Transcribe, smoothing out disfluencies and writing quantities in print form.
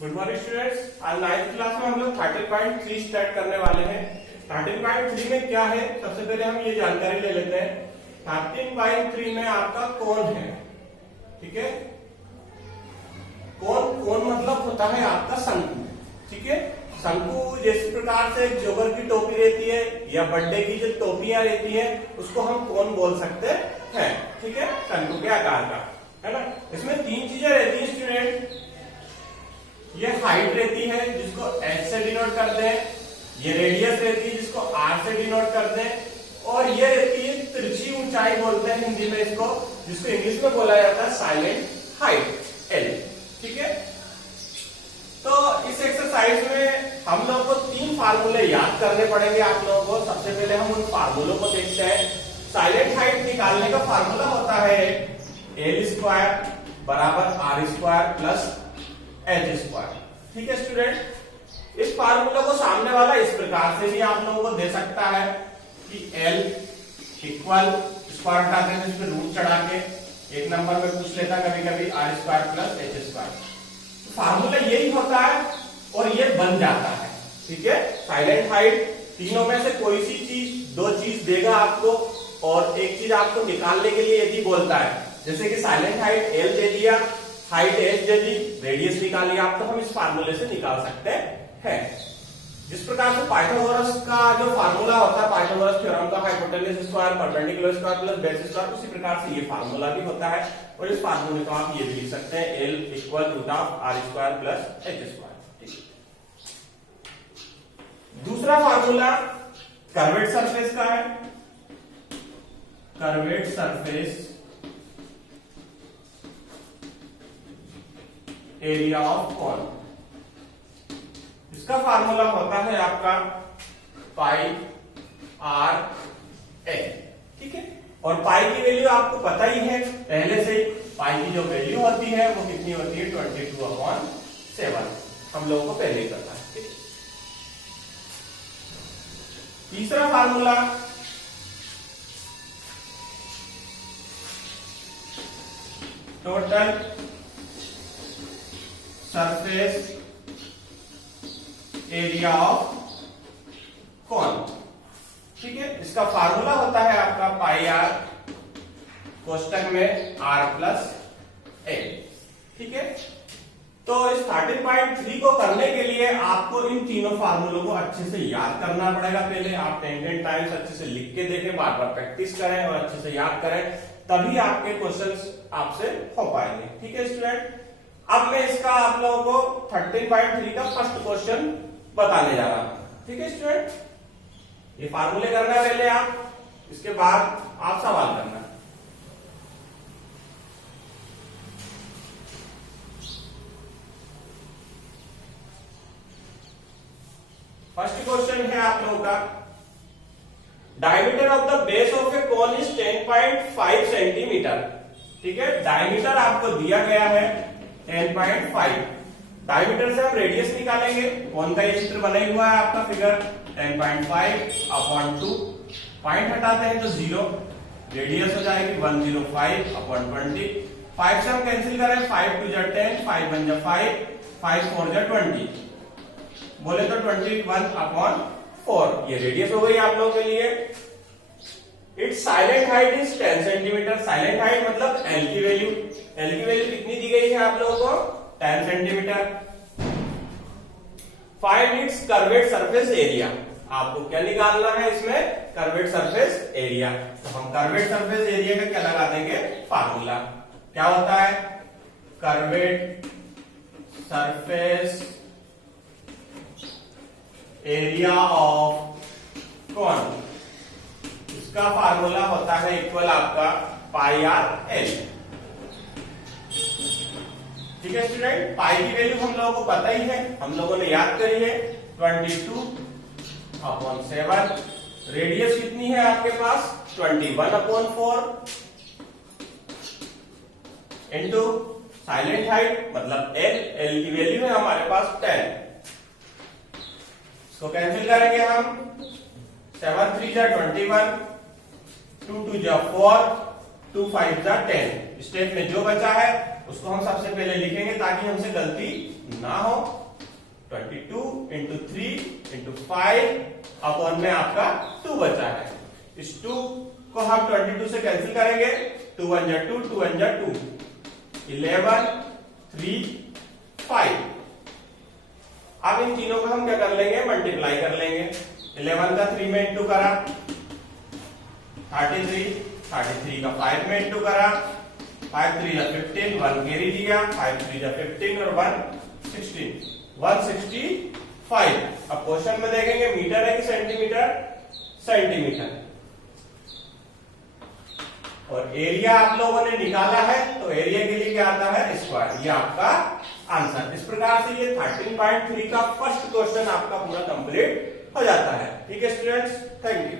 Good morning students. आज 9th class में हम लोग 13.3 स्टार्ट करने वाले हैं। 13.3 में क्या है, सबसे पहले हम ये जानकारी ले लेते हैं। 13.3 में आपका कोण है, ठीक है। कोण मतलब होता है आपका शंकु, ठीक है। शंकु जिस प्रकार से जोकर की टोपी रहती है या बर्थडे की जो टोपियां रहती है उसको हम कोण बोल सकते हैं, ठीक है, शंकु के आकार का, है ना। इसमें तीन चीजें रहती है स्टूडेंट। ये हाइट रहती है जिसको h से डिनोट करते हैं, ये रेडियस रहती है जिसको r से डिनोट करते हैं, और ये रहती है तिरछी ऊंचाई बोलते हैं हिंदी में इसको, जिसको इंग्लिश में बोला जाता है साइलेंट हाइट L, ठीक है। तो इस एक्सरसाइज में हम लोग को तीन फार्मूले याद करने पड़ेंगे आप लोगों को। सबसे पहले हम उन फार्मूलों को देखते हैं। साइलेंट हाइट निकालने का फार्मूला होता है L स्क्वायर बराबर R square plus H square, ठीक है स्टूडेंट। इस फार्मूला को सामने वाला इस प्रकार से भी आप लोगों को दे सकता है कि L इक्वल स्क्वायर हटाते हैं, इस पे रूट चढ़ा के एक नंबर में पूछ लेता कभी कभी R square plus H square. Formula यही होता है और ये बन जाता है, ठीक है। साइलेंट हाइट तीनों में से कोई सी चीज, दो चीज देगा आपको और एक चीज आपको निकालने के लिए यदि बोलता है, जैसे कि साइलेंट हाइट L दे दिया, हाइट H दे दी, रेडियस निकाली आप, तो हम इस फार्मूले से निकाल सकते हैं। जिस प्रकार से पाइथागोरस का जो फार्मूला होता है, पाइथागोरस थ्योरम का, hypotenuse square perpendicular square plus base square, उसी प्रकार से ये फार्मूला भी होता है। और इस फार्मूले को आप ये भी लिख सकते हैं L equal root of R square plus H square. दूसरा फार्मूला कर्वेट सरफेस का है। Curved surface area of cone, इसका फार्मूला होता है आपका पाई आर एल, ठीक है। और पाई की वैल्यू आपको पता ही है पहले से। पाई की जो वैल्यू होती है वो कितनी होती है, 22/7, हम लोगों को पहले ही पता है, ठीक है। तीसरा formula total surface area of कोन, ठीक है। इसका फार्मूला होता है आपका पाई आर कोष्टक में R प्लस L, ठीक है। तो इस 13.3 को करने के लिए आपको इन तीनों फार्मूलों को अच्छे से याद करना पड़ेगा। पहले आप 10 टाइम्स अच्छे से लिख के देखें, बार बार प्रैक्टिस करें और अच्छे से याद करें, तभी आपके क्वेश्चंस आपसे हो पाएंगे, ठीक है स्टूडेंट। अब मैं इसका आप लोगों को 13.3 का फर्स्ट क्वेश्चन बताने जा रहा हूं, ठीक है स्टूडेंट। ये फार्मूले करना है पहले आप, इसके बाद आप सवाल करना। फर्स्ट क्वेश्चन है आप लोगों का, diameter of the base of A cone is 10.5 centimetre, ठीक है। डायमीटर आपको दिया गया है 10.5। डायमीटर से हम रेडियस निकालेंगे। कौन का ये चित्र बना हुआ है आपका फिगर 10.5/2, पॉइंट हटाते हैं तो 0, रेडियस हो जाएगी 105/20। 5 से हम कैंसिल करें, 5 2 जा 10, 5 1 जा 5, 5 4 जा 20, बोले तो 21/4। ये रेडियस हो गई आप लोगों के लिए। It's silent height is 10 centimetre. Silent height मतलब L की वैल्यू, L की वैल्यू कितनी दी गई है आप लोगों को, 10 centimetre. Find its corvette surface area, आपको क्या निकालना है इसमें, कर्वेट सरफेस एरिया। तो हम कर्वेट सरफेस एरिया का क्या लगा देंगे, फार्मूला क्या होता है, curved surface area of cone, इसका फार्मूला होता है इक्वल आपका पाई आर एल, ठीक है स्टूडेंट। पाई की वैल्यू हम लोगों को पता ही है, हम लोगों ने याद करी है 22/7। रेडियस कितनी है आपके पास, 21/4 इंटू साइलेंट हाइट मतलब L की वैल्यू है हमारे पास 10। इसको कैंसिल करेंगे हम, 7 3 जा 21, 2 2 जा 4, 2 5 जा 10। स्टेप में जो बचा है उसको हम सबसे पहले लिखेंगे ताकि हमसे गलती ना हो। 22 इंटू 3 इंटू 5 अपॉन में आपका 2 बचा है। इस 2 को हम 22 से कैंसिल करेंगे, 2 1 जा 2, 2 1 जा 2, 11 3 5। अब इन तीनों को हम क्या कर लेंगे, मल्टीप्लाई कर लेंगे। 11 का 3 में इंटू करा 33, 33 का 5 में इंटू करा 5 3 जा 15, 1 कैरी दिया, 5 3 जा 15 और 1 16, 165। अब क्वेश्चन में देखेंगे मीटर है कि सेंटीमीटर, सेंटीमीटर। और एरिया आप लोगों ने निकाला है तो एरिया के लिए क्या आता है, स्क्वायर। ये आपका आंसर। इस प्रकार से ये 13.3 का फर्स्ट क्वेश्चन आपका पूरा कंप्लीट हो जाता है। ठीक है स्टूडेंट्स, थैंक यू।